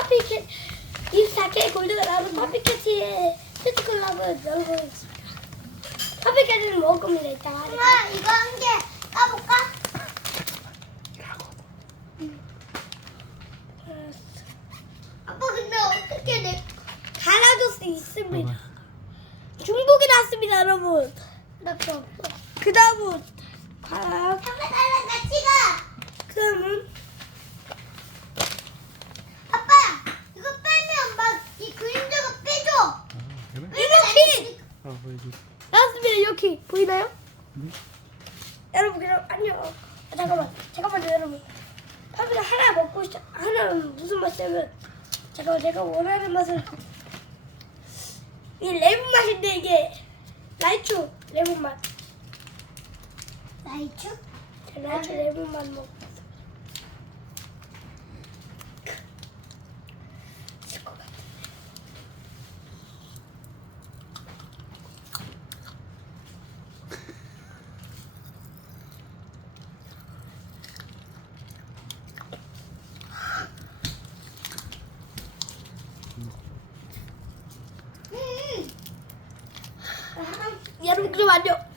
파피캣 24K 골드가 나오는 파피캣의 스티커를 열고 있습니다. 먹을 겁니다. 이따가. 엄마 이거 한 개 까볼까? 아빠 근데 어떻게 내? 갈아줄 수 있습니다. 중복이 났습니다, 여러분. 없어. 그 다음은 아, 카메라랑 같이 가. 그 다음은 아빠 이거 빼면 막 이 그림자가 빼져. 아, 그래? 이렇게 아, 보여줘. 나왔습니다. 이렇게 보이나요? 네. 여러분 그럼 안녕. 아, 잠깐만, 잠깐만요, 여러분. 파피가 하나 먹고 싶 하나는 무슨 맛이냐면 잠깐만 제가 원하는 맛을 이 레몬 맛인데 이게 라이초 레몬 맛. 나이츠? 라이초 레몬 맛 먹. subscribe cho